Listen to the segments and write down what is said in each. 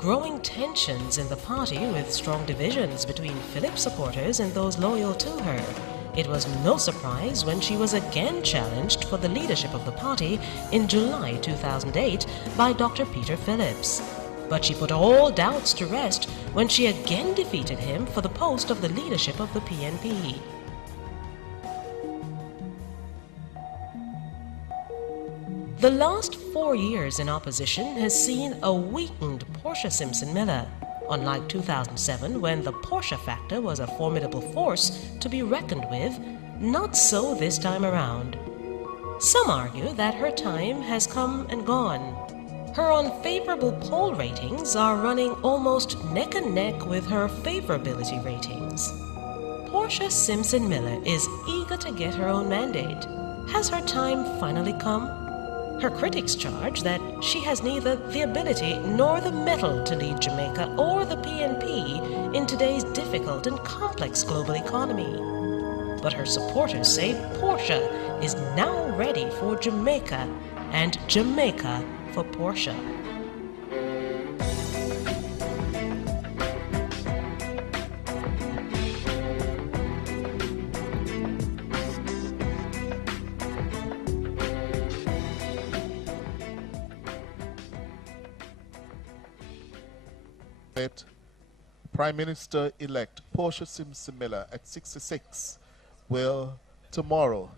growing tensions in the party with strong divisions between Phillips supporters and those loyal to her. It was no surprise when she was again challenged for the leadership of the party in July 2008 by Dr. Peter Phillips. But she put all doubts to rest when she again defeated him for the post of the leadership of the PNP. The last 4 years in opposition has seen a weakened Portia Simpson Miller. Unlike 2007, when the Portia factor was a formidable force to be reckoned with, not so this time around. Some argue that her time has come and gone. Her unfavorable poll ratings are running almost neck and neck with her favorability ratings. Portia Simpson Miller is eager to get her own mandate. Has her time finally come? Her critics charge that she has neither the ability nor the mettle to lead Jamaica or the PNP in today's difficult and complex global economy. But her supporters say Portia is now ready for Jamaica and Jamaica for Portia. Prime Minister-elect Portia Simpson Miller at 66 will tomorrow,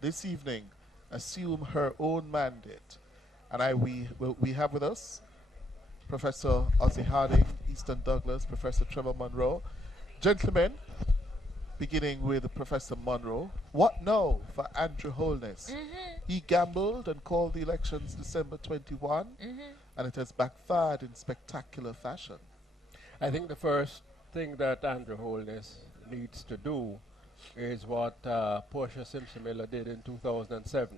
this evening, assume her own mandate. And we have with us Professor Ozzie Harding, Easton Douglas, Professor Trevor Monroe. Gentlemen, beginning with Professor Monroe, what now for Andrew Holness? He gambled and called the elections December 21, and it has backfired in spectacular fashion. I think the first thing that Andrew Holness needs to do is what Portia Simpson Miller did in 2007,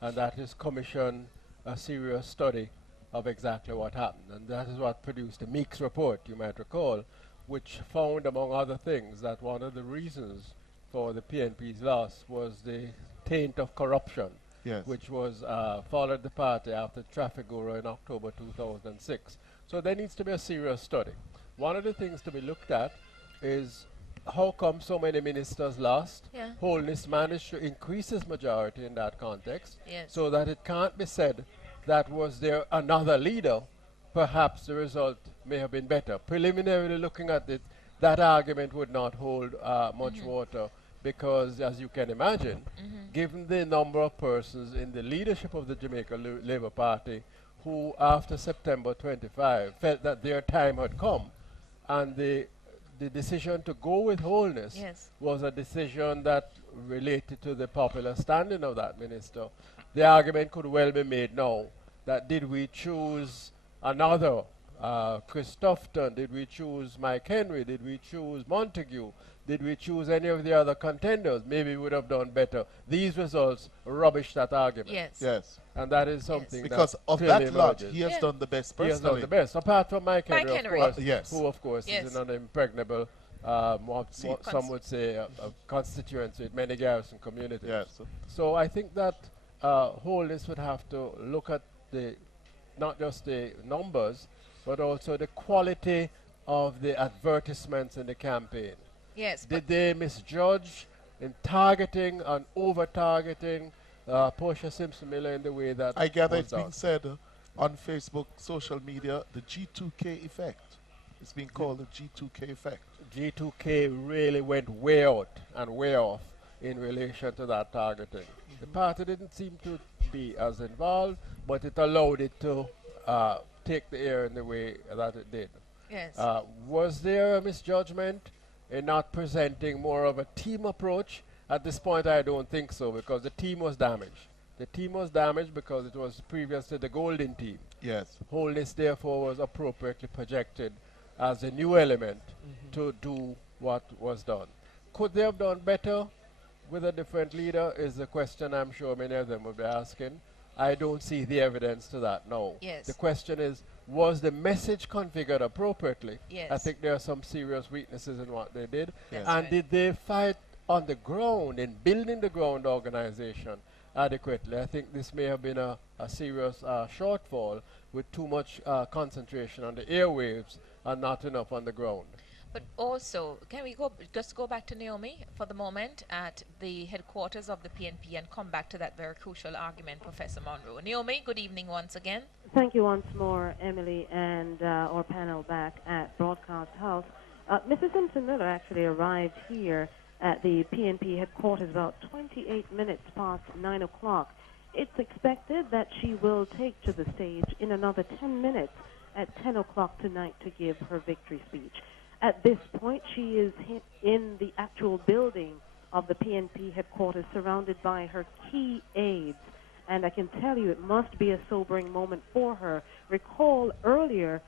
and that is commission a serious study of exactly what happened. And that is what produced the Meeks report, you might recall, which found, among other things, that one of the reasons for the PNP's loss was the taint of corruption, which was followed the party after traffic guru in October 2006. So there needs to be a serious study. One of the things to be looked at is how come so many ministers lost? Holness managed to increase his majority in that context, so that it can't be said that was there another leader, perhaps the result may have been better. Preliminarily looking at it, that argument would not hold much water, because as you can imagine, given the number of persons in the leadership of the Jamaica Labour Party who after September 25 felt that their time had come, and the decision to go with Holness was a decision that related to the popular standing of that minister. The argument could well be made now that did we choose another Chris Tufton, did we choose Mike Henry, did we choose Montague, did we choose any of the other contenders, maybe we would have done better. These results rubbish that argument. And that is something because of that lot, he has done the best personally. He has done the best, apart from Mike Henry, of course, who of course is an impregnable, some would say a constituency with many garrison communities. So I think that Holness would have to look at not just the numbers, but also the quality of the advertisements in the campaign. Did they misjudge in targeting and over-targeting Portia Simpson Miller in the way that I gather it's being said on Facebook, social media, the G2K effect. It's being called the G2K effect. G2K really went way out and way off in relation to that targeting. The party didn't seem to be as involved, but it allowed it to take the air in the way that it did. Was there a misjudgment in not presenting more of a team approach? At this point, I don't think so, because the team was damaged. The team was damaged because it was previously the golden team. Holness, therefore, was appropriately projected as a new element to do what was done. Could they have done better with a different leader is the question I'm sure many of them will be asking. I don't see the evidence to that, no. The question is, was the message configured appropriately? I think there are some serious weaknesses in what they did. And did they fight on the ground, in building the ground organization adequately? I think this may have been a serious shortfall, with too much concentration on the airwaves and not enough on the ground. But also, can we just go back to Naomi for the moment at the headquarters of the PNP and come back to that very crucial argument, Professor Monroe. Naomi, good evening once again. Thank you once more, Emily, and our panel back at Broadcast House. Mrs. Simpson Miller actually arrived here at the PNP headquarters about 28 minutes past 9 o'clock. It's expected that she will take to the stage in another 10 minutes at 10 o'clock tonight to give her victory speech. At this point, she is in the actual building of the PNP headquarters, surrounded by her key aides. And I can tell you it must be a sobering moment for her. Recall earlier,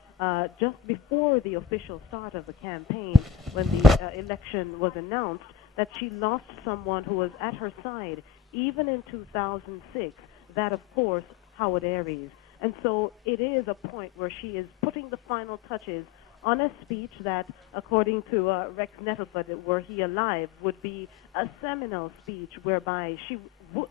just before the official start of the campaign, when the election was announced, that she lost someone who was at her side, even in 2006, that, of course, Howard Aries. And so it is a point where she is putting the final touches on a speech that, according to Rex Nettleford, were he alive, would be a seminal speech whereby she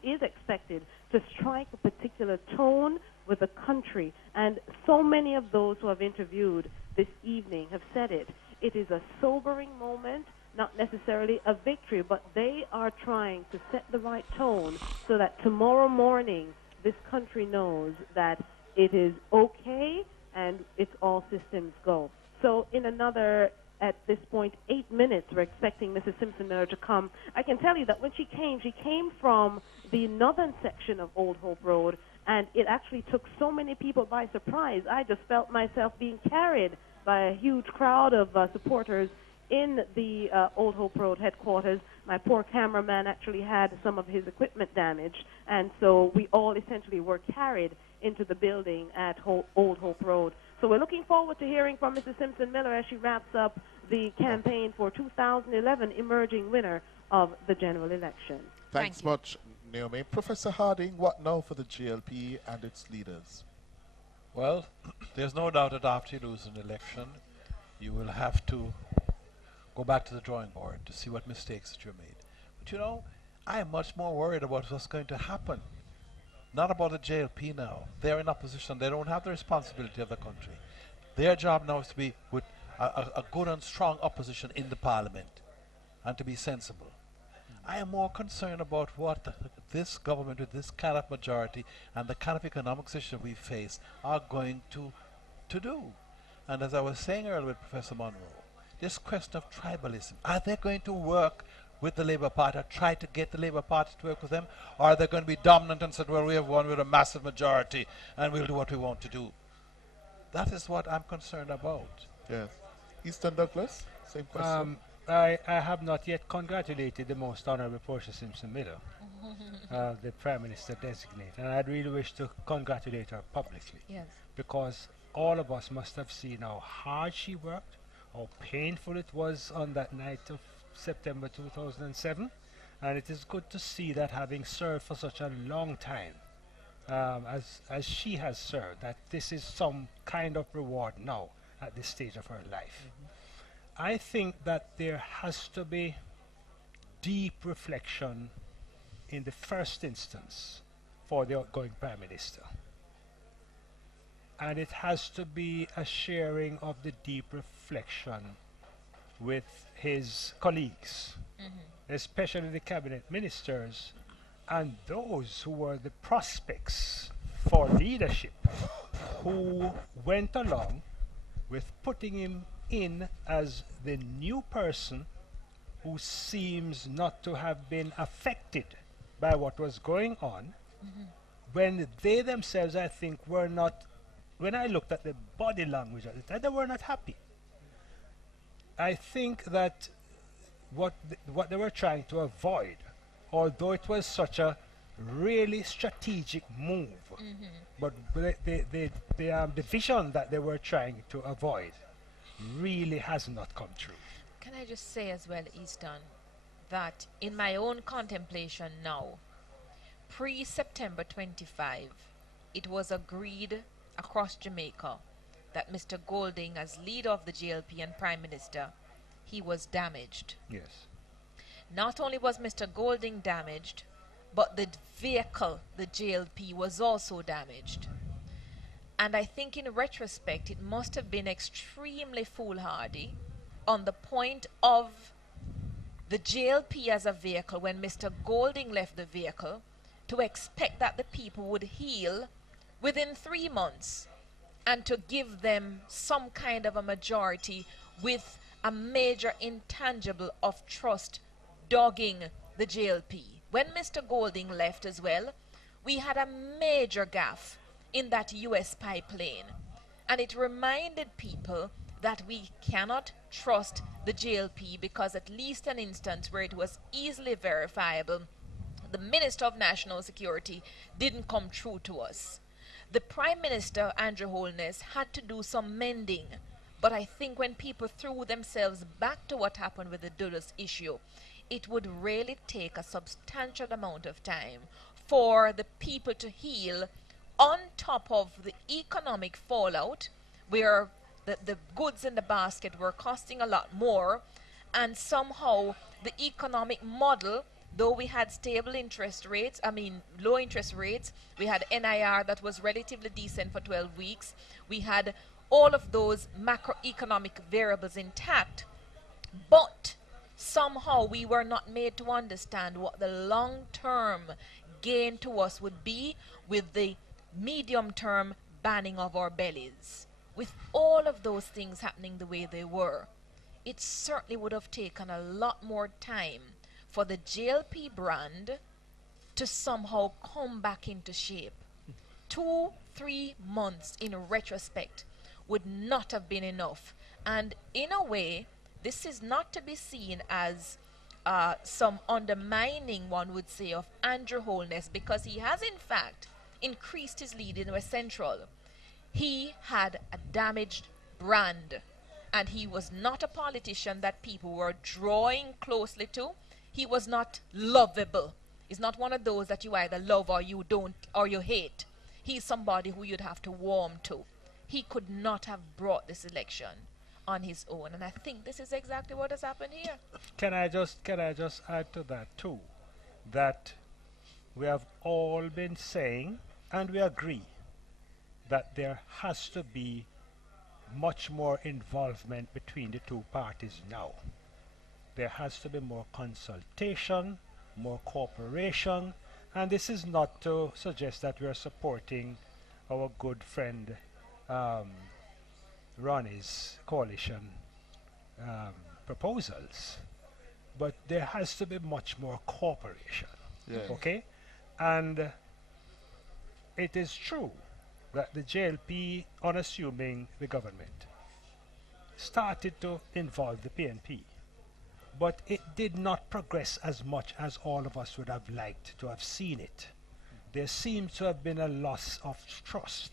is expected to strike a particular tone with the country. And so many of those who have interviewed this evening have said it. It is a sobering moment, not necessarily a victory, but they are trying to set the right tone so that tomorrow morning this country knows that it is okay and it's all systems go. So in another, at this point, 8 minutes, we're expecting Mrs. Simpson Miller to come. I can tell you that when she came from the northern section of Old Hope Road, and it actually took so many people by surprise. I just felt myself being carried by a huge crowd of supporters in the Old Hope Road headquarters. My poor cameraman actually had some of his equipment damaged, and so we all essentially were carried into the building at Old Hope Road. So we're looking forward to hearing from Mrs. Simpson Miller as she wraps up the campaign for 2011 emerging winner of the general election. Thanks much, Naomi. Professor Harding, what now for the JLP and its leaders? Well, there's no doubt that after you lose an election, you will have to go back to the drawing board to see what mistakes that you made. But you know, I am much more worried about what's going to happen. Not about the JLP now. They're in opposition. They don't have the responsibility of the country. Their job now is to be with a good and strong opposition in the parliament and to be sensible. I am more concerned about what this government with this kind of majority and the kind of economic situation we face are going to do. And as I was saying earlier with Professor Monroe, this question of tribalism, are they going to work with the Labour Party, or try to get the Labour Party to work with them, or are they going to be dominant and say, well, we have won with a massive majority and we'll do what we want to do? That is what I'm concerned about. Yes. Easton Douglas, same question. I have not yet congratulated the most honourable Portia Simpson Miller, the Prime Minister designate, and I'd really wish to congratulate her publicly. Yes. Because all of us must have seen how hard she worked, how painful it was on that night of September 2007, and it is good to see that having served for such a long time, as she has served, that this is some kind of reward now at this stage of her life. I think that there has to be deep reflection in the first instance for the outgoing Prime Minister. And it has to be a sharing of the deep reflection with his colleagues, especially the cabinet ministers and those who were the prospects for leadership, who went along with putting him in as the new person who seems not to have been affected by what was going on, when they themselves, I think, were not, when I looked at the body language at the time, they were not happy. I think that what they were trying to avoid, although it was such a really strategic move, but the vision that they were trying to avoid really has not come true. Can I just say as well, Easton, that in my own contemplation now, pre-September 25, it was agreed across Jamaica that Mr. Golding, as leader of the JLP and Prime Minister, he was damaged. Yes. Not only was Mr. Golding damaged, but the vehicle, the JLP, was also damaged. And I think in retrospect, it must have been extremely foolhardy on the point of the JLP as a vehicle when Mr. Golding left the vehicle to expect that the people would heal within 3 months and to give them some kind of a majority with a major intangible of trust dogging the JLP. When Mr. Golding left as well, we had a major gaffe in that US pipeline, and it reminded people that we cannot trust the JLP because at least an instance where it was easily verifiable, the Minister of National Security didn't come true to us. The Prime Minister, Andrew Holness, had to do some mending, but I think when people threw themselves back to what happened with the Dulles issue, it would really take a substantial amount of time for the people to heal, on top of the economic fallout where the goods in the basket were costing a lot more, and somehow the economic model, though we had stable interest rates, low interest rates, we had NIR that was relatively decent for 12 weeks, we had all of those macroeconomic variables intact, but somehow we were not made to understand what the long-term gain to us would be with the medium-term banning of our bellies. With all of those things happening the way they were, it certainly would have taken a lot more time for the JLP brand to somehow come back into shape. 2-3 months in retrospect would not have been enough. And in a way, this is not to be seen as some undermining, one would say, of Andrew Holness, because he has in fact increased his lead in West Central. He had a damaged brand, and he was not a politician that people were drawing closely to. He was not lovable. He's not one of those that you either love or you don't, or you hate. He's somebody who you'd have to warm to. He could not have brought this election on his own, and I think this is exactly what has happened here. Can I just add to that too, that we have all been saying, and we agree, that there has to be much more involvement between the two parties now. There has to be more consultation, more cooperation, and this is not to suggest that we are supporting our good friend Ronnie's coalition proposals, but there has to be much more cooperation. Yeah. Okay, and it is true that the JLP, unassuming the government, started to involve the PNP, but it did not progress as much as all of us would have liked to have seen it. There seems to have been a loss of trust.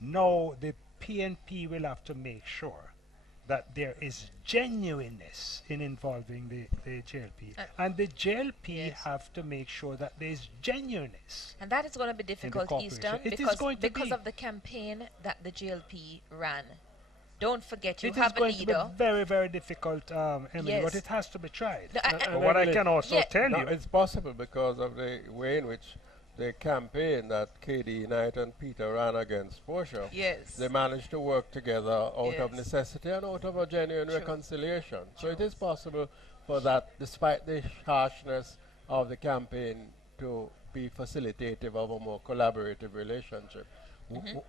Now the PNP will have to make sure that there is genuineness in involving the JLP, and the JLP yes. have to make sure that there is genuineness. And that is going to be difficult, Easton, because of the campaign that the JLP ran. Don't forget, you have a leader. It is going to be very, very difficult, Emily, Yes. but it has to be tried. No, But what I Emily, can also Yeah. tell no, you, it's possible because of the way in which the campaign that KD Knight and Peter ran against Portia, Yes. they managed to work together out of Yes. necessity and out of a genuine True. reconciliation. So it is possible for that, despite the harshness of the campaign, to be facilitative of a more collaborative relationship.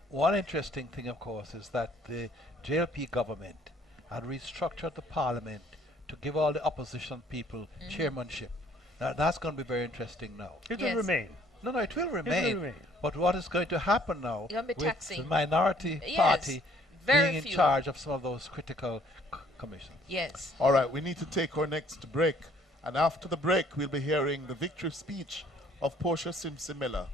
One interesting thing, of course, is that the JLP government had restructured the parliament to give all the opposition people chairmanship. Now, that's going to be very interesting now. it Yes. will remain. No, it will remain. remain. But what is going to happen now You're gonna be with taxing. the minority Yes, party very being few. in charge of some of those critical commissions? Yes. All right, we need to take our next break. And after the break, we'll be hearing the victory speech of Portia Simpson Miller.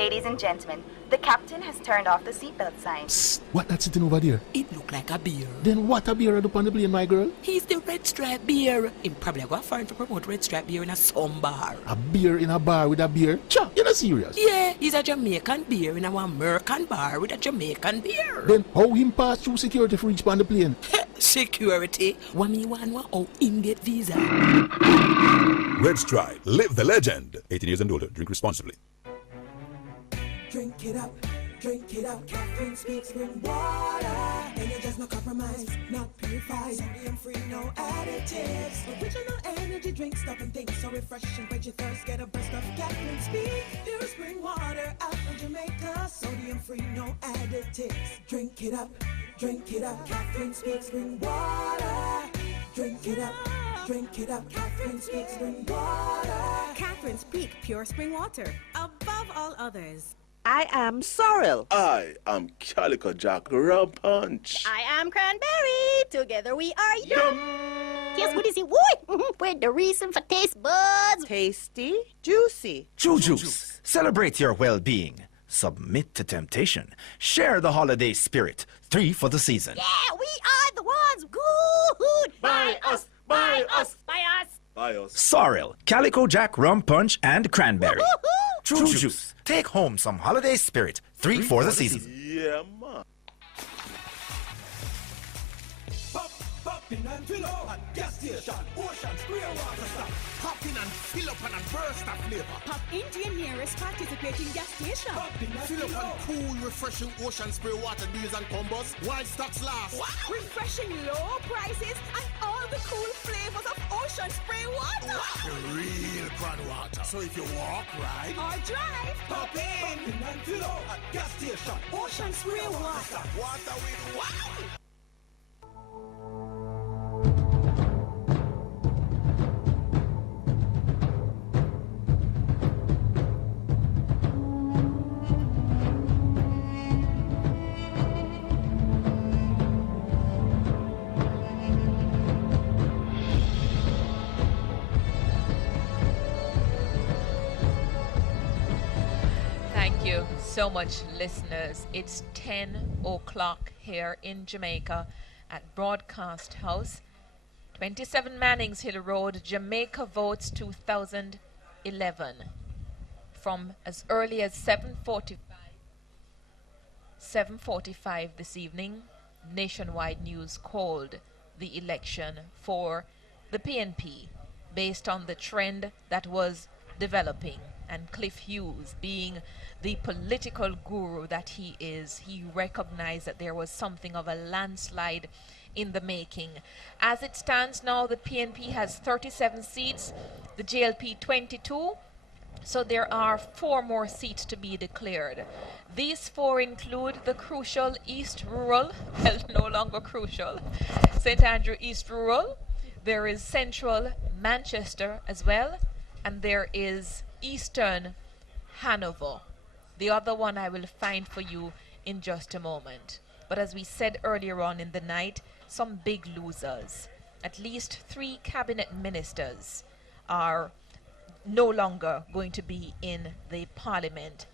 Ladies and gentlemen, the captain has turned off the seatbelt sign. Psst, what that's sitting over there? It look like a beer. Then what a beer up on the plane, my girl? He's the Red Stripe Beer. Him probably go foreign to promote Red Stripe Beer in a some bar. A beer in a bar with a beer? Cha, you're not serious? Yeah, he's a Jamaican beer in a American bar with a Jamaican beer. Then how him pass through security for reach on the plane? Security? What me want how him get visa? Red Stripe, live the legend. 18 years and older, drink responsibly. Drink it up, Catherine speaks spring water. Energize, no compromise, not purified. Sodium free, no additives. Original energy drink, stop and think. So refreshing, quench your thirst, get a burst of Catherine speak. Pure spring water out from Jamaica. Sodium free, no additives. Drink it up, Catherine speaks spring water. Drink it up, Catherine speaks spring water. Catherine's Peak Pure Spring Water, above all others. I am Sorrel. I am Calico Jack Rum Punch. I am Cranberry. Together we are Yum. Yes, what is it? What? We're the reason for taste buds. Tasty, juicy. Juice. Celebrate your well-being. Submit to temptation. Share the holiday spirit. 3 for the season. Yeah, we are the ones. Good. Buy us, buy us, buy us. buy us. Sorrel, Calico Jack Rum Punch, and Cranberry. Woo-hoo-hoo. True Juice. Take home some holiday spirit. 3 for the season. Yeah, man. Poppin' and fill up at gas station, ocean spray water stop. Poppin' and fill up and burst of flavor. Pop into your nearest participating gas station. Poppin' and Fill up and cool, refreshing ocean spray water deals and combos while stocks last. Wow. Refreshing low prices and all the cool flavors of ocean spray water. The real crowd water. So if you walk, ride, or drive, pop in. Poppin' and fill up at gas station, ocean spray water. Water with wow. Thank you so much, listeners. It's 10 o'clock here in Jamaica at Broadcast House, 27 Mannings Hill Road, Jamaica Votes 2011. From as early as 7:45 this evening, nationwide news called the election for the PNP based on the trend that was developing, and Cliff Hughes, being the political guru that he is, he recognized that there was something of a landslide in the making. As it stands now, the PNP has 37 seats, the JLP 22, so there are 4 more seats to be declared. These 4 include the crucial East Rural, well, no longer crucial, St. Andrew East Rural. There is Central Manchester as well, and there is Eastern Hanover. The other one I will find for you in just a moment. But as we said earlier on in the night, some big losers. At least 3 cabinet ministers are no longer going to be in the parliament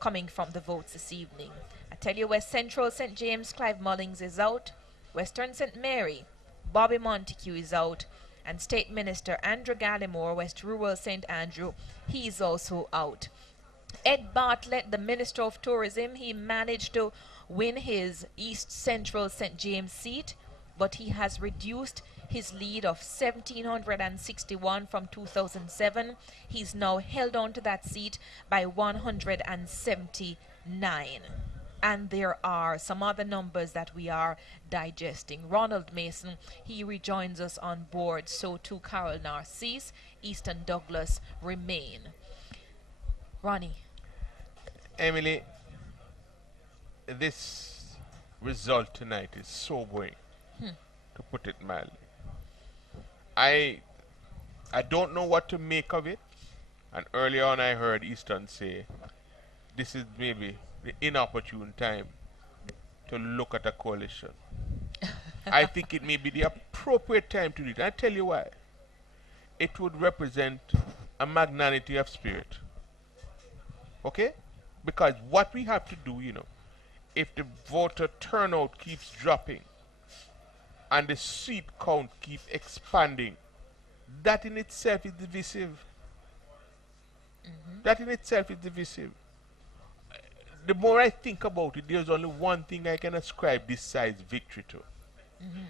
coming from the votes this evening. I tell you, West Central St. James, Clive Mullings is out. Western St. Mary, Bobby Montague is out. And State Minister Andrew Gallimore, West Rural St. Andrew, he's also out. Ed Bartlett, the Minister of Tourism, he managed to win his East Central St. James seat, but he has reduced his lead of 1,761 from 2007. He's now held on to that seat by 179. And there are some other numbers that we are digesting. Ronald Mason, he rejoins us on board. So too Carol Narcisse, Easton Douglas remain. Ronnie. Emily, this result tonight is sobering, to put it mildly. I don't know what to make of it. And earlier on I heard Easton say, this is maybe the inopportune time to look at a coalition. I think it may be the appropriate time to do it. I tell you why. It would represent a magnanimity of spirit. Okay? Because what we have to do, if the voter turnout keeps dropping and the seat count keeps expanding, that in itself is divisive. That in itself is divisive. The more I think about it, there's only one thing I can ascribe this side's victory to.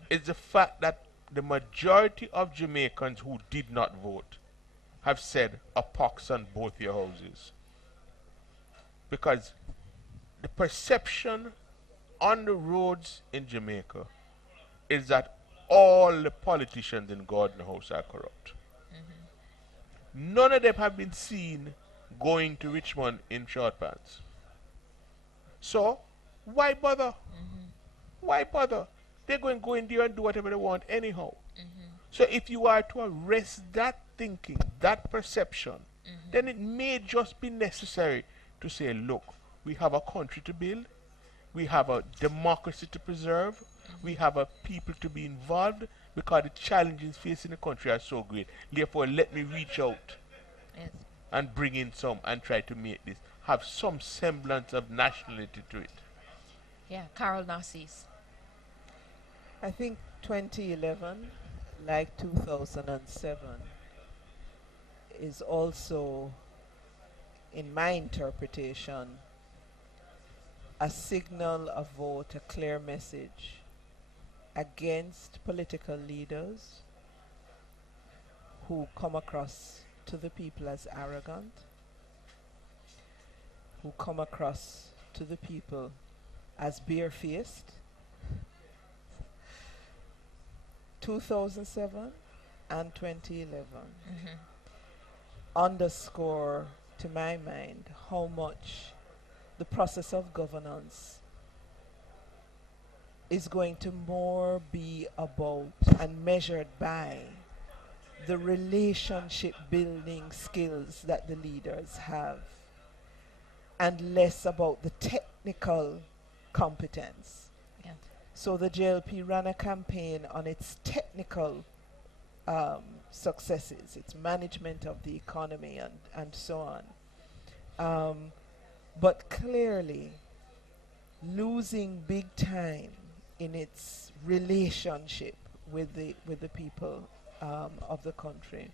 It's the fact that the majority of Jamaicans who did not vote have said a pox on both your houses. Because the perception on the roads in Jamaica is that all the politicians in Gordon House are corrupt. None of them have been seen going to Richmond in short pants. So, why bother? Why bother? They're going to go in there and do whatever they want anyhow. So if you are to arrest that thinking, that perception, then it may just be necessary to say, look, we have a country to build, we have a democracy to preserve, we have a people to be involved, because the challenges facing the country are so great. Therefore, let me reach out and bring in some and try to make this have some semblance of nationality to it. Yeah, Carol Narcisse. I think 2011, like 2007, is also, in my interpretation, a signal, a vote, a clear message against political leaders who come across to the people as arrogant, who come across to the people as barefaced. 2007 and 2011 underscore, to my mind, how much the process of governance is going to more be about and measured by the relationship building skills that the leaders have, and less about the technical competence. Yeah. So the JLP ran a campaign on its technical successes, its management of the economy and so on. But clearly losing big time in its relationship with the people of the country.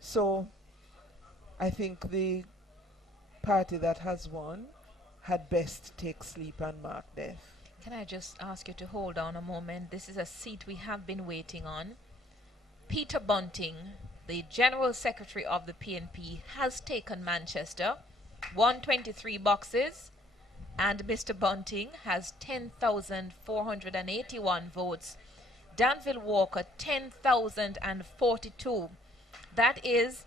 So I think the party that has won had best take sleep and mark death. Can I just ask you to hold on a moment? This is a seat we have been waiting on. Peter Bunting, the General Secretary of the PNP, has taken Manchester, 123 boxes, and Mr. Bunting has 10,481 votes. Danville Walker, 10,042. That is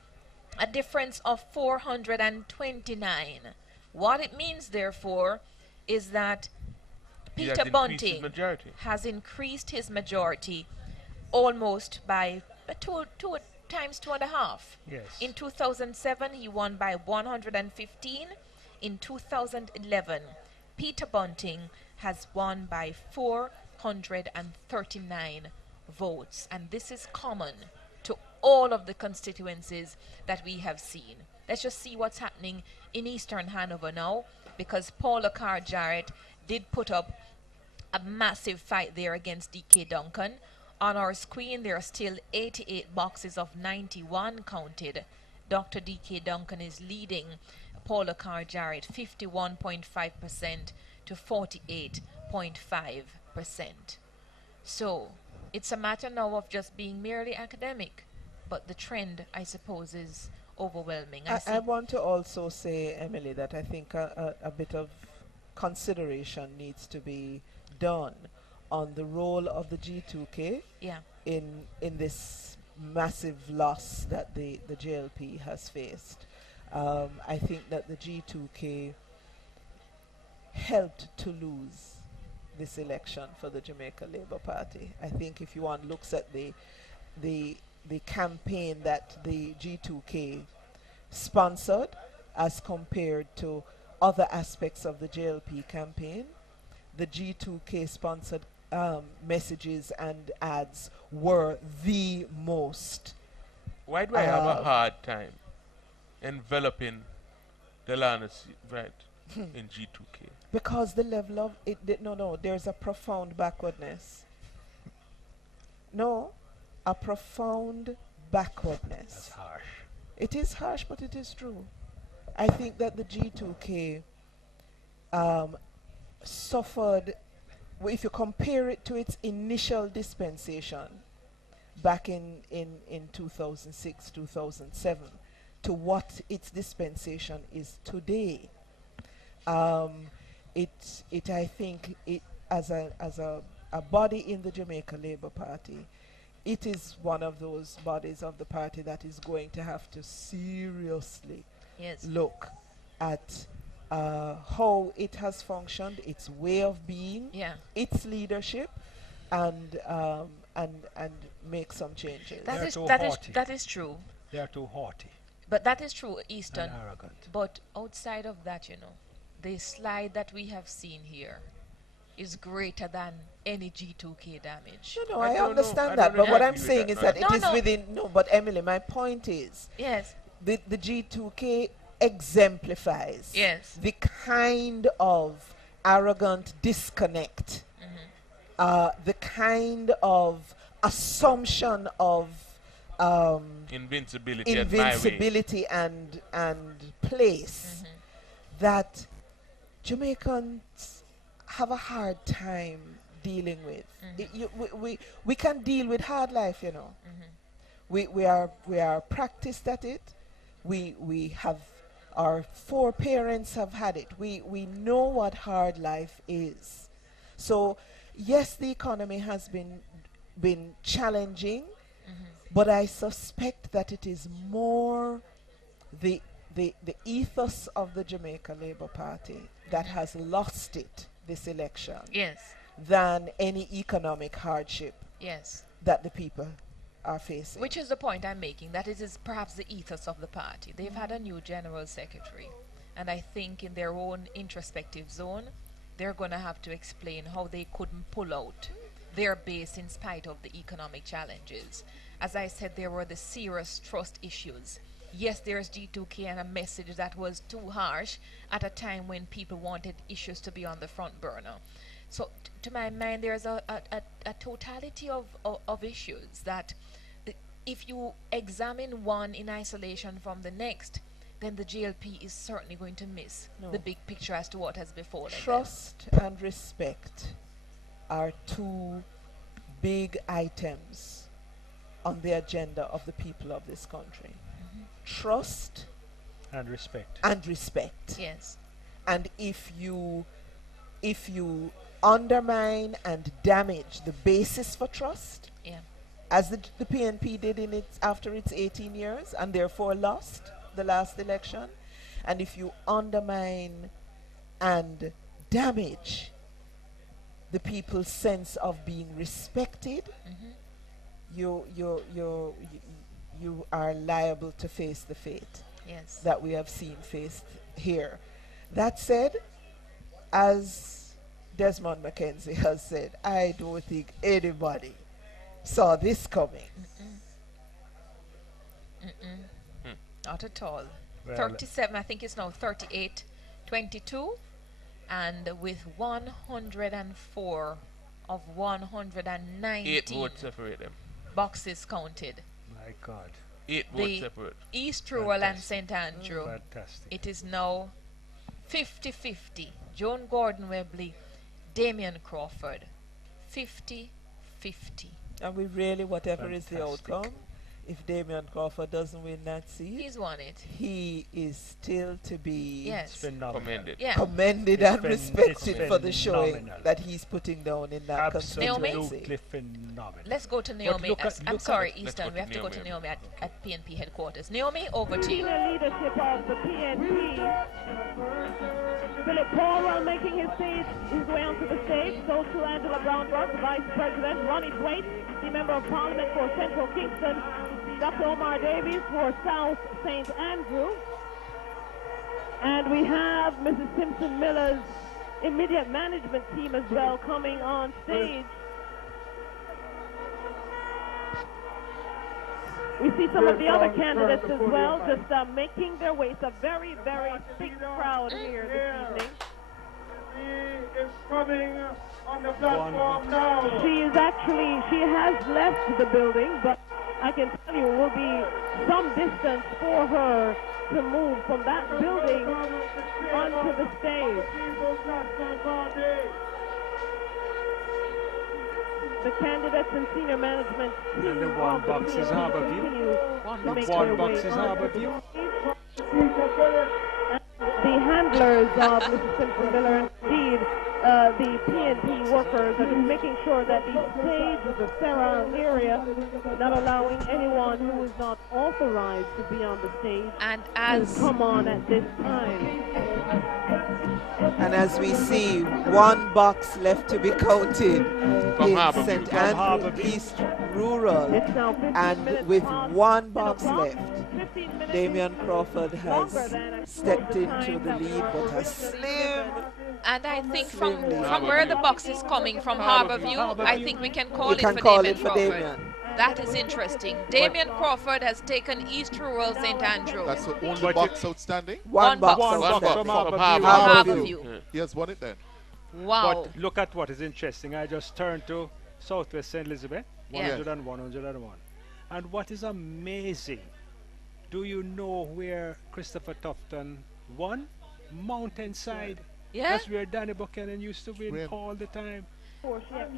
a difference of 429. What it means, therefore, is that Peter Bunting has increased his majority almost by two times 2.5. Yes. In 2007, he won by 115. In 2011, Peter Bunting has won by 439 votes. And this is common to all of the constituencies that we have seen. Let's just see what's happening in Eastern Hanover now, because Paula Carr-Jarrett did put up a massive fight there against DK Duncan. On our screen, there are still 88 boxes of 91 counted. Dr. DK Duncan is leading Paula Carr-Jarrett 51.5% to 48.5%. So it's a matter now of just being merely academic, but the trend, I suppose, is overwhelming. I want to also say, Emily, that I think a bit of consideration needs to be done on the role of the G2K in this massive loss that the JLP has faced. I think that the G2K helped to lose this election for the Jamaica Labour Party. I think if one looks at the campaign that the G2K sponsored as compared to other aspects of the JLP campaign, the G2K sponsored messages and ads were the most. Why do I have a hard time enveloping Delana's right in G2K. Because the level of it, no, there's a profound backwardness. No, a profound backwardness. That's harsh. It is harsh, but it is true. I think that the G2K suffered, if you compare it to its initial dispensation back in 2006, 2007, to what its dispensation is today, I think it as a body in the Jamaica Labour Party, it is one of those bodies of the party that is going to have to seriously look at how it has functioned, its way of being, its leadership, and make some changes. That is true. They are too haughty. But that is true, Easton. And arrogant. But outside of that, the slide that we have seen here is greater than any G2K damage. No, I understand that, but what I'm saying is that it is within. No, but Emily, my point is, the G2K exemplifies the kind of arrogant disconnect, the kind of assumption of invincibility and place that Jamaicans have a hard time dealing with. We can deal with hard life, we are practiced at it. We have, our foreparents have had it. We know what hard life is. So yes, the economy has been challenging, but I suspect that it is more the ethos of the Jamaica Labour Party that has lost it this election than any economic hardship that the people are facing. Which is the point I'm making, that it is perhaps the ethos of the party. They've had a new general secretary, and I think in their own introspective zone, they're going to have to explain how they couldn't pull out their base in spite of the economic challenges. As I said, there were the serious trust issues. Yes, there's G2K and a message that was too harsh at a time when people wanted issues to be on the front burner. So to my mind, there's a totality of issues that if you examine one in isolation from the next, then the JLP is certainly going to miss the big picture as to what has befallen them. Trust and respect are two big items on the agenda of the people of this country. Trust and respect. And respect. Yes. And if you undermine and damage the basis for trust, as the PNP did in after its 18 years and therefore lost the last election, and if you undermine and damage the people's sense of being respected, you are liable to face the fate that we have seen faced here. That said, as Desmond McKenzie has said, I don't think anybody saw this coming. Not at all. Well, 37, I think it's now 38-22, and with 104 of 190 8 votes separate them. boxes counted. My God. 8 votes separate. East Rural and St. Andrew. Fantastic. It is now 50-50. Joan Gordon Webley, Damian Crawford. 50-50. And we really, whatever is the outcome, if Damian Crawford doesn't win that seat, he's won it. He is still to be commended. Commended and respected for the showing that he's putting down in that constituency. Absolutely phenomenal. Let's go to Naomi. I'm sorry, Easton. We have to go to Naomi at PNP headquarters. Naomi, over to you. The leadership of the PNP. Philip Paul making his way onto the stage. So to Angela Brown-Ross, the Vice President. Ronnie Thwaite, the Member of Parliament for Central Kingston. Dr. Omar Davies for South St. Andrew. And we have Mrs. Simpson Miller's immediate management team as well coming on stage. We see some of the other candidates as well, just making their way. It's a very, very thick crowd here this evening. She is coming on the platform now. She has left the building, but I can tell you it will be some distance for her to move from that building onto the stage. The candidates and senior management team And the one box is Harbour View. One box is Harbour View. The handlers of Mrs. Simpson Miller, and indeed the PNP workers, are just making sure that the stage is a sterile area, not allowing anyone who is not authorized to be on the stage to come on at this time. And as we see, one box left to be counted in St. Andrew East Rural, and with one box left, Damian Crawford has stepped into the lead, but has slim. And I think from where the box is coming, from Harbour View, I think we can call it for Damian Crawford. That is interesting. Damian Crawford has taken East Rural St. Andrew. That's the only box outstanding? One box from Harbour View. He has won it then. Wow. But look at what is interesting. I just turned to Southwest St. Elizabeth, 101, 101. And what is amazing, do you know where Christopher Tufton won? Mountainside. Yeah. That's where Danny Buchanan used to win all the time.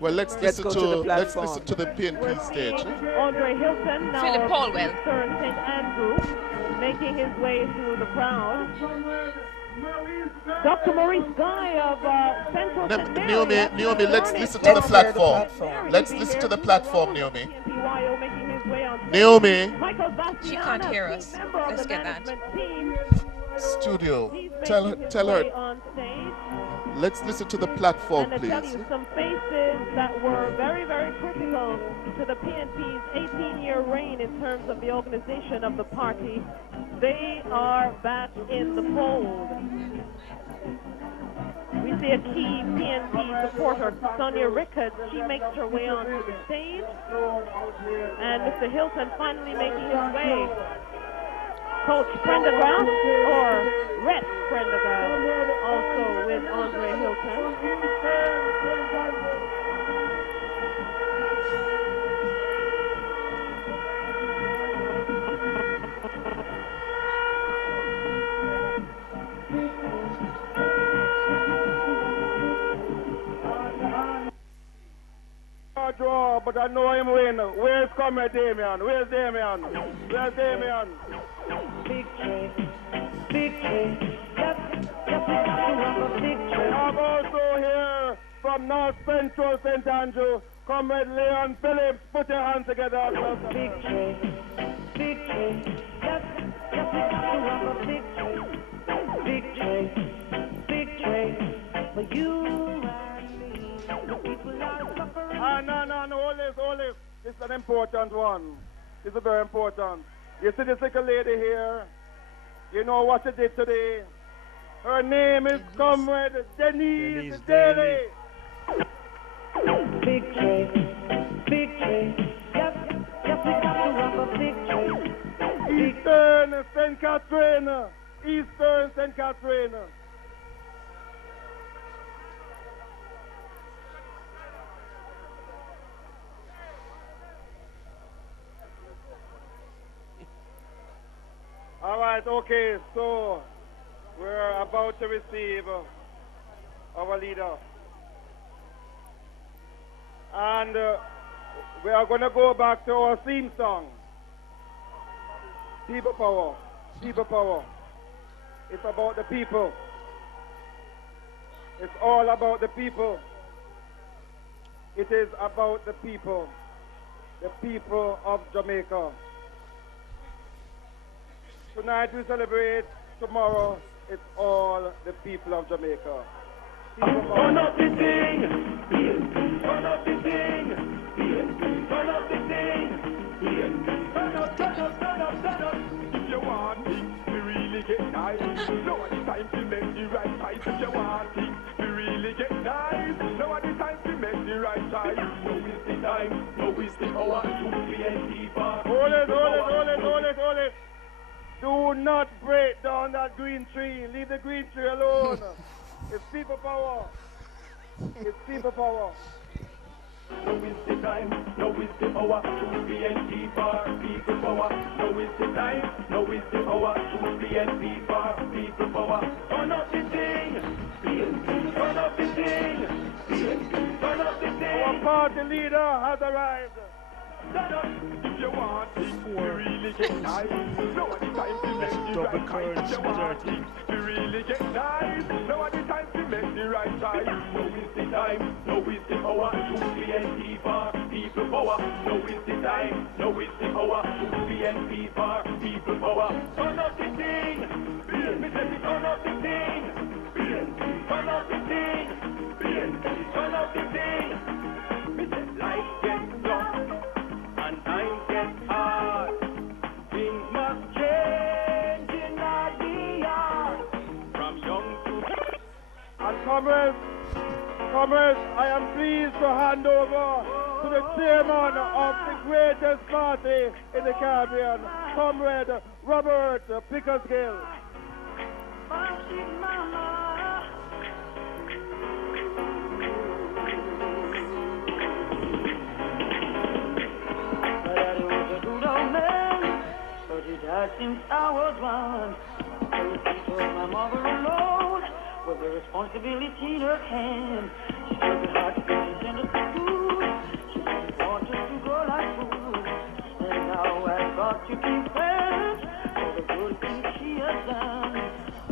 Well, let's listen to the PNP stage. Andre Hilton, now Philip Paulwell, St. Andrew, making his way through the crowd. Dr. Maurice Guy of Central St. Mary. Naomi, let's listen to the platform. Let's listen to the platform, Naomi. Naomi. She can't hear us. Let's get that. Studio, tell her. Let's listen to the platform, and please. And tell you some faces that were very, very critical to the PNP's 18-year reign in terms of the organization of the party. They are back in the fold. We see a key PNP supporter, Sonia Rickard. She makes her way onto the stage. And Mr. Hilton finally making his way. Coach Prendergrass or Rhett Prendergrass, also with Andre Hilton. Draw, but I know him win. Where's Comrade Damian? Where's Damian? Where's Damian? Victory, victory, yep, victory. I'm also here from North Central St. Andrew. Comrade Leon Phillips, put your hands together. Victory, victory, yep, victory, victory, victory for you and me. The people are suffering. No, hold this. This is an important one. This is very important. You see this little lady here? You know what she did today? Her name is Comrade Denise Daly. Victory, victory, yep, we got to have a victory. Eastern St. Catherine. Eastern St. Catherine. All right, okay, so we're about to receive our leader. And we are going to go back to our theme song. People power. People power. It's about the people. It's all about the people. It is about the people. The people of Jamaica. Tonight we celebrate, tomorrow it's all the people of Jamaica. Turn up the thing, turn up the thing, turn up the thing, turn up. If you want things to really get nice, now is the time to make the right choice. If you want things to really get nice, now is the time to make the right choice. Now is the time, now is the hour to be a keeper. Hold it. Do not break down that green tree. Leave the green tree alone. It's people power. It's people power. No is the time, no is the hour, choose PNP for people power. No is the time, no is the hour, choose PNP for people power. Turn up the thing, PNP, turn up the thing, PNP, turn up the thing. Our party leader has arrived. Turn up, if you want things to really get nice. Now is the time to make the right choice. If you want things to really get nice. Now is the time to make the right choice. No is the time, no is the hour, choose PNP for people power. No is the time, no is the hour, choose PNP for people power. Turn up the thing, PNP, turn up the thing, PNP, turn up the thing, PNP, turn up the thing. Me say life gets tough and times get hard. Things must change in the yard. From young to And comrades, I am pleased to hand over to the chairman of the greatest party in the Caribbean, Comrade Robert Pickersgill. Since I was one, she took my mother alone with the responsibility in her hand. She took it hard to send us to school. She didn't want us to go like fools. And now I've got to be thanked for the good things she has done.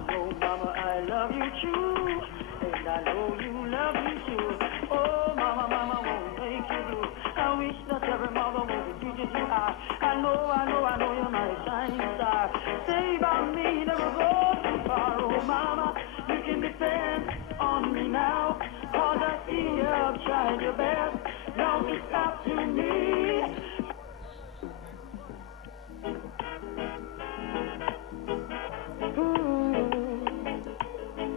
Oh, Mama, I love you too, and I know you love me too. Oh, Mama, Mama won't make you blue. I wish that every mother would treat you high. I know you're my shining star. Say about me, never go too far. Oh, Mama, you can depend on me now. Cause I see you have tried your best. Now it's up to me.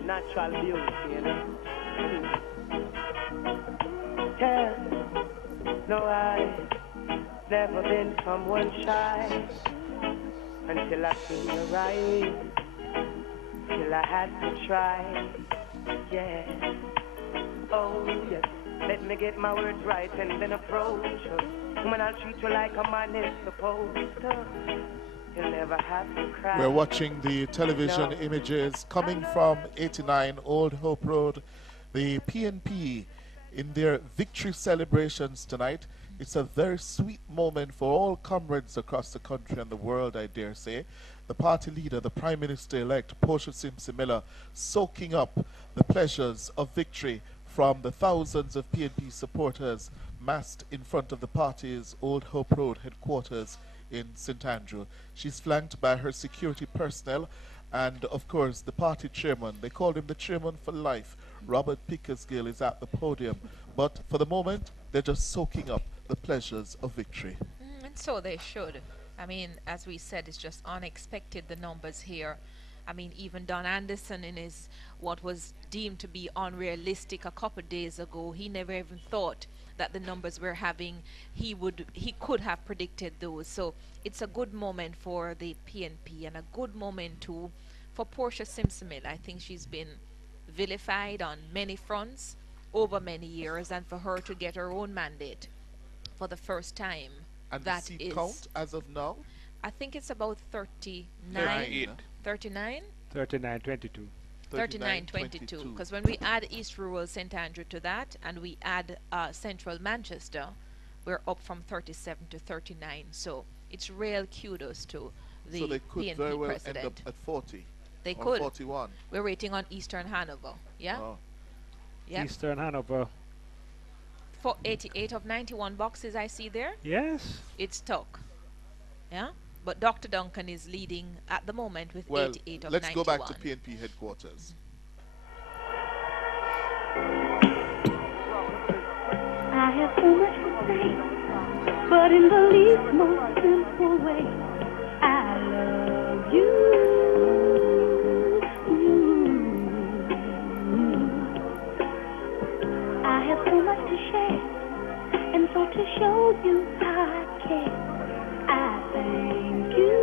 Natural beauty, you know. Yeah, no, I never been someone shy until I seen your eyes, till I had to try, yeah. Oh, yes, let me get my words right and then approach her. Woman, I'll treat you like a man is supposed to. You'll never have to cry. We're watching the television images coming from 89 Old Hope Road. The PNP in their victory celebrations tonight. It's a very sweet moment for all comrades across the country and the world, I dare say. The party leader, the Prime Minister-elect, Portia Simpson Miller, soaking up the pleasures of victory from the thousands of PNP supporters massed in front of the party's Old Hope Road headquarters in St. Andrew. She's flanked by her security personnel and, of course, the party chairman. They called him the chairman for life. Robert Pickersgill is at the podium. But for the moment, they're just soaking up the pleasures of victory. And so they should. I mean, as we said, it's just unexpected, the numbers here. I mean, even Don Anderson in his, what was deemed to be unrealistic a couple of days ago, he never even thought that the numbers we're having, he could have predicted those. So it's a good moment for the PNP and a good moment too for Portia Simpson Miller. I think she's been vilified on many fronts over many years, and for her to get her own mandate for the first time. And that the seat is, count as of now? I think it's about 39. 39? 39-22. 39-22. Because when we add East Rural St. Andrew to that, and we add Central Manchester, we're up from 37 to 39. So it's real kudos to the So they could PNP very well president. end up at 40. They or could. 41. We're waiting on Eastern Hanover. Yeah? Oh. Yep. Eastern Hanover. For 88 of 91 boxes I see there. Yes. It's stuck. Yeah? But Dr. Duncan is leading at the moment with 88 of 91. Let's go back to PNP headquarters. I have so much to say, but in the least most simple way, I love you. I have so much to share, and so to show you I care, I thank you.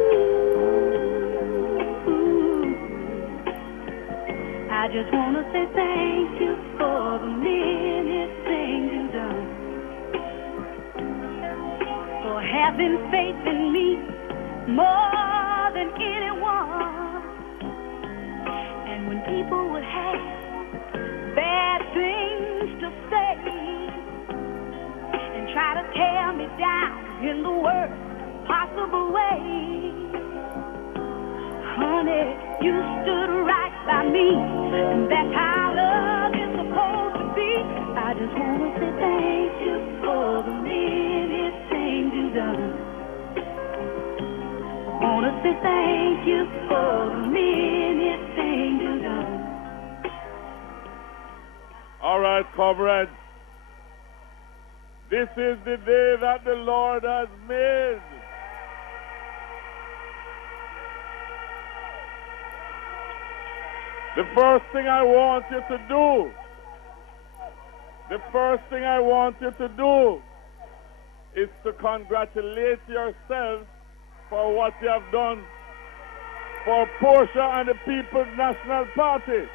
I just want to say thank you for the many things you've done, for having faith in me more than anyone. And when people would have bad things to say and try to tear me down in the worst possible way, honey, you stood right by me, and that's how love is supposed to be. I just want to say thank you for the many things you've done. I want to say thank you for the many things you've done. All right, comrades. This is the day that the Lord has made. The first thing I want you to do, is to congratulate yourselves for what you have done for Portia and the People's National Party.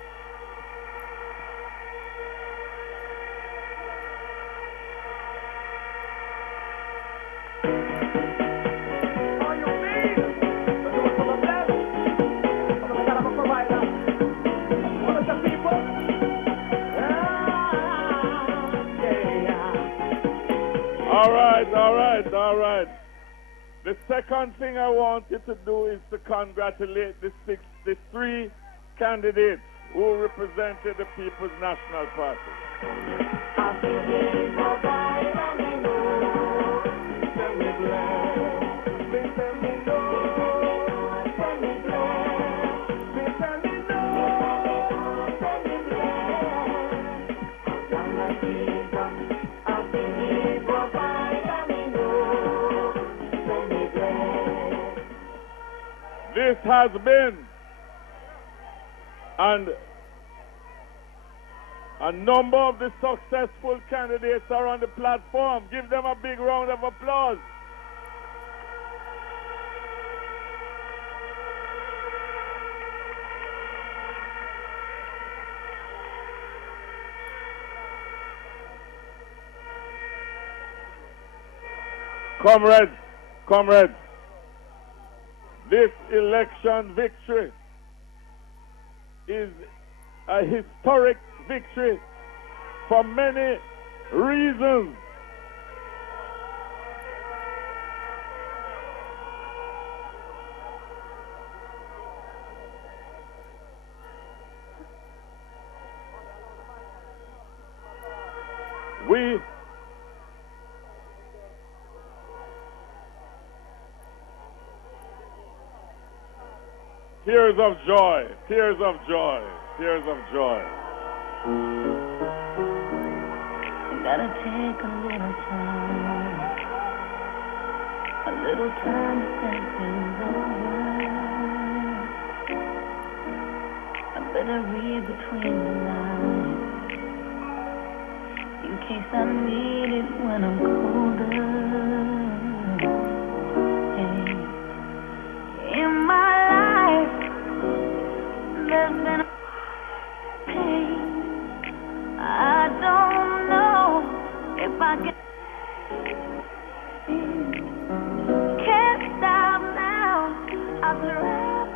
All right. The second thing I want you to do is to congratulate the three candidates who represented the People's National Party. This has been, and a number of the successful candidates are on the platform. Give them a big round of applause. Comrades, this election victory is a historic victory for many reasons. Tears of joy, tears of joy, tears of joy. Gotta take a little time to think things over. I better read between the lines in case I need it when I'm colder. In my life, there's been pain. I don't know if I can't stop now. I've tried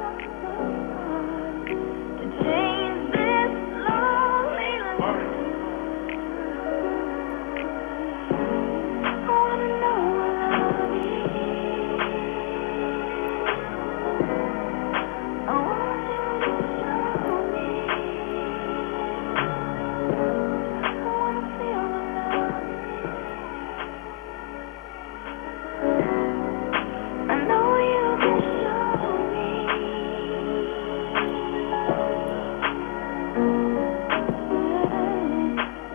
to change this lonely life. I wanna know what love is. I want you to show me. I wanna feel the love. I know you can show me.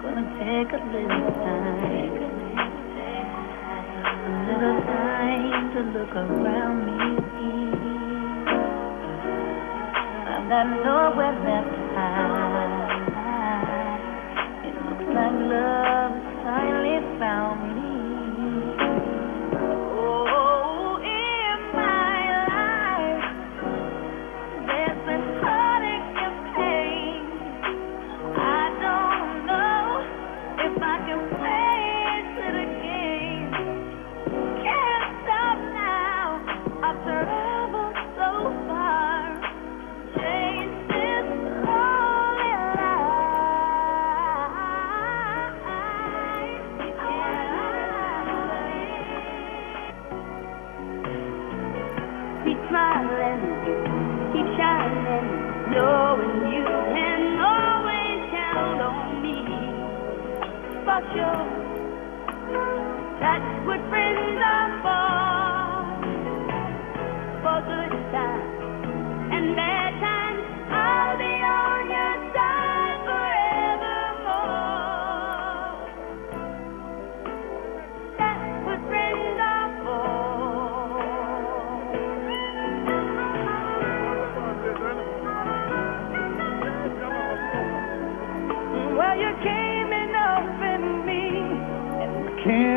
Gonna take a little time to look around me. I've got nowhere left to hide. It looks like love has finally found me. Oh, in my life, there's been heartache and pain.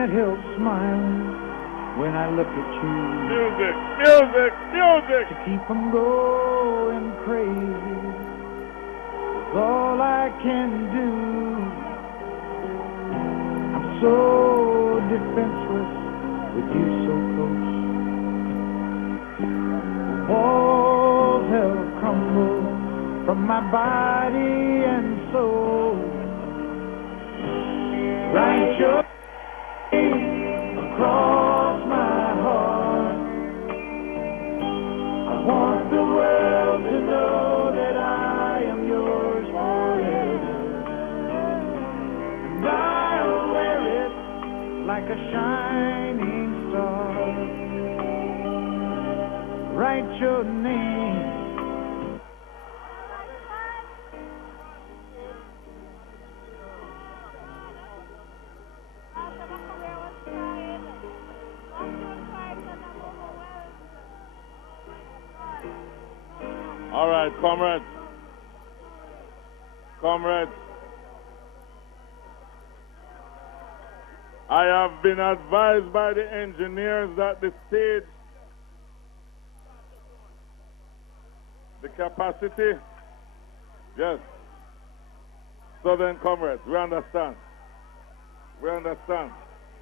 can't help smiling when I look at you. Music, music, music. To keep from going crazy is all I can do. I'm so defenseless with you so close. Walls have crumbled from my body and soul. Write your name across my heart. I want the world to know that I am yours forever. And I'll wear it like a shining star. Write your name. All right, comrades. Comrades. I have been advised by the engineers that the stage, the capacity, yes. So then, comrades, we understand. We understand.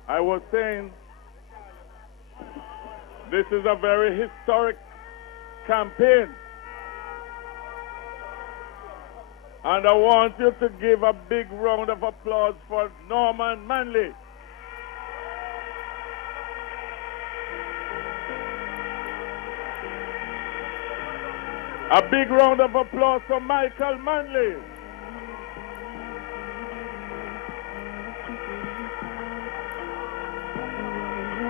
I was saying, this is a very historic campaign. And I want you to give a big round of applause for Norman Manley. A big round of applause for Michael Manley.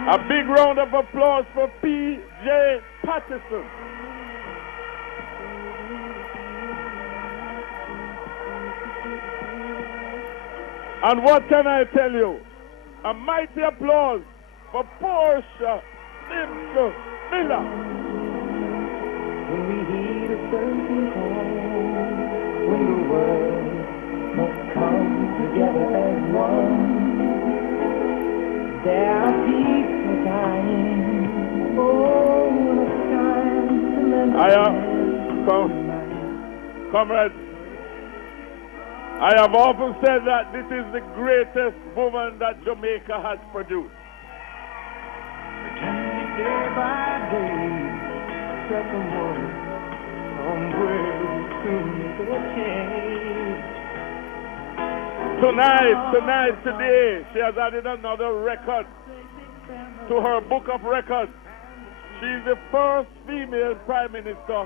A big round of applause for P.J. Patterson. And what can I tell you? A mighty applause for Portia Simpson Miller. When we hear a certain call, when the world must come together as one, there are people dying. Oh, it's time to lend. Comrades, I have often said that this is the greatest woman that Jamaica has produced. Pretending day by day, second one, somewhere soon make a change. Tonight, today, she has added another record to her book of records. She's the first female prime minister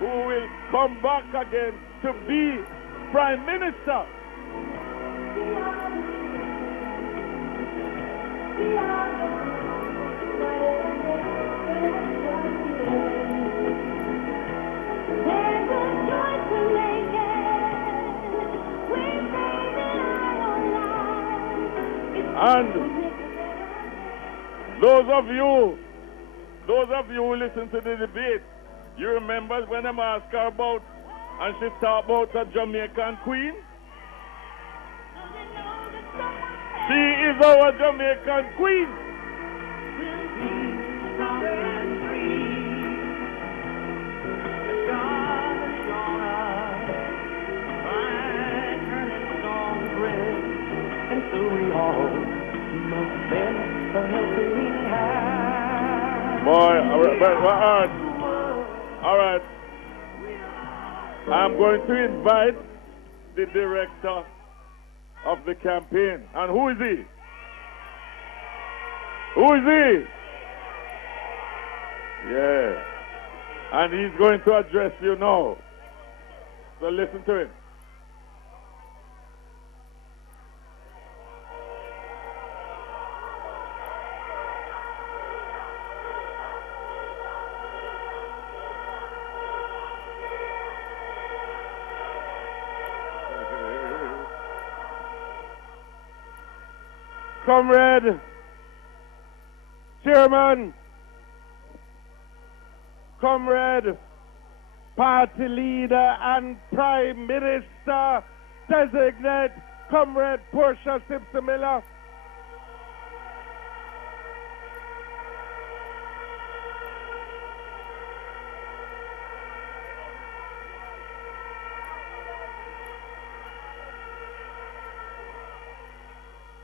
who will come back again to be prime minister. And those of you who listen to the debate, you remember when I asked her about, and she talked about a Jamaican queen? She is our Jamaican queen. Boy, all right. I'm going to invite the director of the campaign. And who is he? Who is he? Yeah. And he's going to address you now. So listen to him. Comrade, Chairman, Comrade, Party Leader and Prime Minister Designate, Comrade Portia Simpson Miller.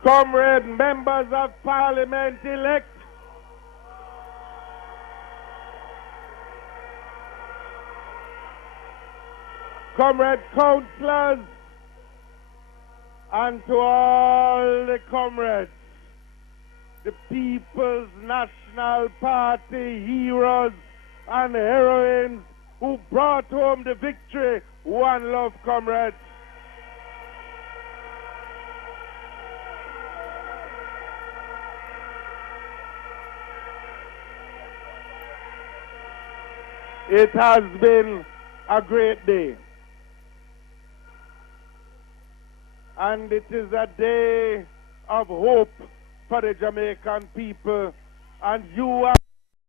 comrade members of parliament elect, comrade councillors, and to all the comrades, the People's National Party heroes and heroines who brought home the victory. One love, comrades. It has been a great day. And it is a day of hope for the Jamaican people. And you are